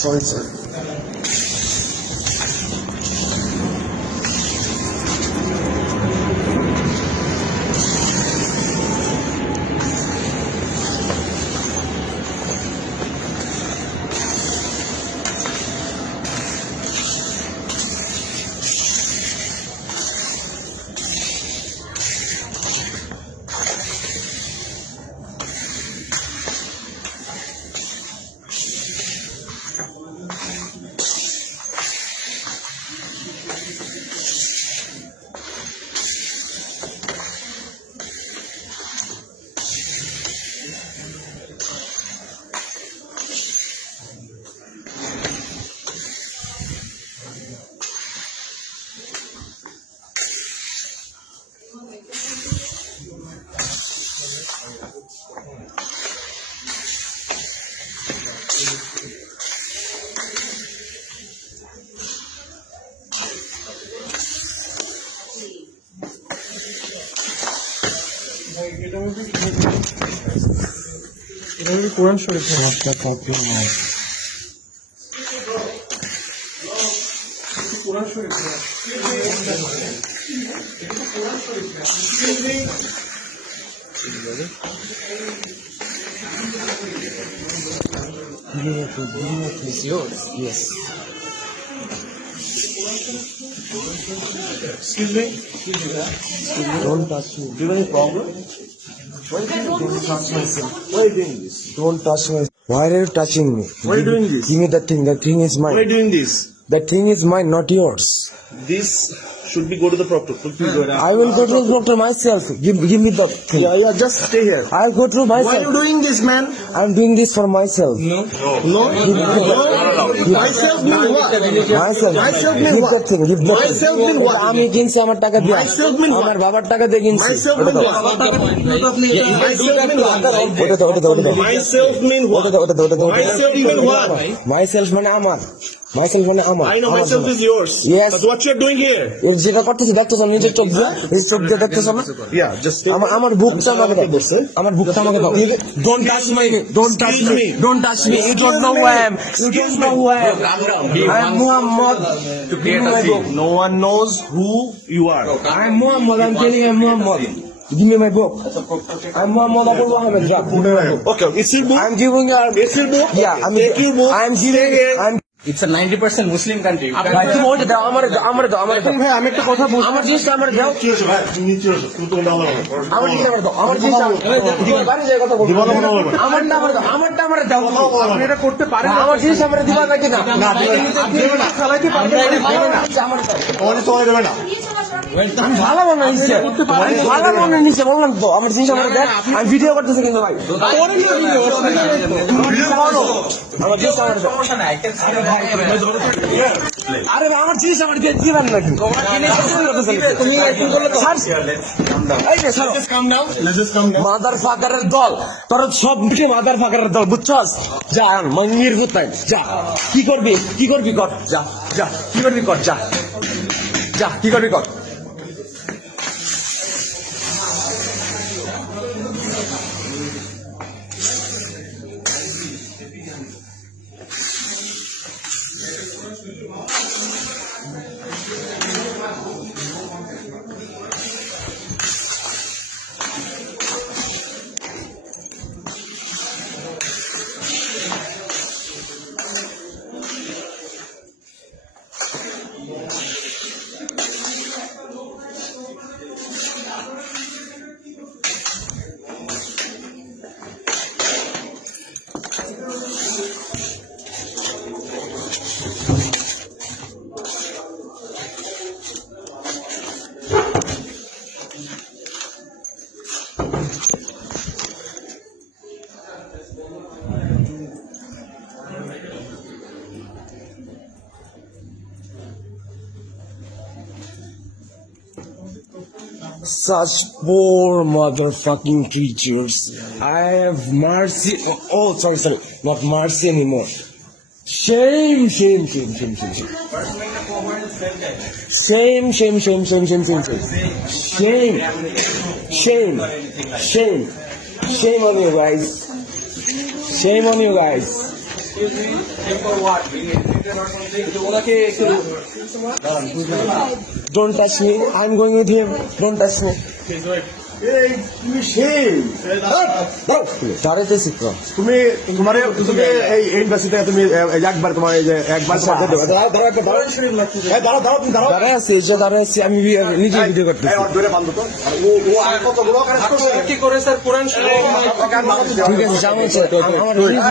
Sorry, sir. Quran Sharif Quran Sharif Is yours? Yes. Excuse me. Don't touch me. Do you have any problem? Why don't touch myself? Why are you doing this? Don't touch me. Why are you touching me? Why are you doing this? Give me that thing. That thing is Why are you mine. doing this? That thing is mine, not yours. This should be go to the proctor. I will go to the doctor myself. Give me the thing. Yeah, just stay here. I'll go through Why are you myself. doing this, man? I'm doing this for myself. No. Give me Myself mean what? myself. Myself mean Give what? that thing. Give that Myself thing. mean what? আমি কিনছি আমার টাকা দিয়ে। Myself mean what? আমার বাবার টাকা দিয়ে কিনছি। Myself ওটা mean দাও। what? Myself mean what? ওটা দাও, ওটা দাও, ওটা দাও। Myself mean what? ওটা দাও, ওটা দাও, ওটা দাও। Myself mean what? Myself মানে আমার। Myself মানে আমার। I know আমার myself জন্য। is yours. Yes. But what you're doing here? এর যেটা করতেছি দেখতেছ নিজের চোখ দিয়ে, এই চোখ দিয়ে দেখতেছ না? Yeah, just stay. আমার বুকটা আমাকে দাও। আমার বুকটা আমাকে দাও। Don't touch me. Don't touch me. Don't touch me. You don't know who I am. You don't know who I am. I am Muhammad. Give me my book. No one knows who you are. I am Muhammad. I'm telling you I'm Muhammad. Give me my book. I'm Muhammad Abu Muhammad. Okay, it's your book. I'm giving you. It's your book. Yeah, I'm Take your book. I'm giving. I'm. It's a 90% Muslim country. ভাই তুমি ওইটা দাও, আমার দাও, আমার দাও, আমার দাও। ভাই আমি একটা কথা বলছি। আমার জিনিসটা আমার দাও। কি হয়েছে ভাই? তুমি নিচে এসো। তুমি তো ডালা হবে। আমার জিনিস আমার দাও। আমার জিনিস দিবা বাড়ি যায় কথা বলবো। দিবানা কথা বলবো। আমারটা আমার দাও। আমারটা আমার দাও। আপনি এটা করতে পারেন আমার জিনিস আমার দিবা নাকি না? না, দেবে না। চালাইতে পারবে না। আমার দাও। তোমাকে চলাই দেবে না। আমি ভালো মনে নিচ্ছে ভালো মনে নিচ্ছে বললাম তো আমার জিনিস আমার দেখ আমি ভিডিও করতেছি কিন্তু ভাই আমার জিনিস আমার দাও। আরে আমার জিনিস আমার দিয়ে দিবেন নাকি মাদার ফাকারের দল তোর সব দিকে মাদার ফাকারের দল বুঝছস যা মঙ্গির কোথায় যা কি করবি কর যা যা কি করবি কর যা যা কি করবি কর Such poor motherfucking creatures. I have mercy. Oh, sorry. Not mercy anymore. Shame. Shame. Shame on you guys. ওনাকে একটু Don't touch me. I'm going with him. Don't touch me. এই তুমি সেই দাঁড়াইতেছি তো। তুমি তুমি এই এম্বাসিতে তুমি একবার তোমার এই যে একবার তোমার দিয়ে দেবে। দাঁড়াও দাঁড়াও একবার দাঁড়াও এই দাঁড়াও দাঁড়াও তুমি দাঁড়াও দাঁড়ায় আছি, এই যে দাঁড়ায় আছি, আমি নিজে ভিডিও করতেছি। এই ওর ধরে বান্ধব তো ও আর কত বড় কাজ করছে কি করে স্যার কোরআন ঠিক আছে, যেমন আমার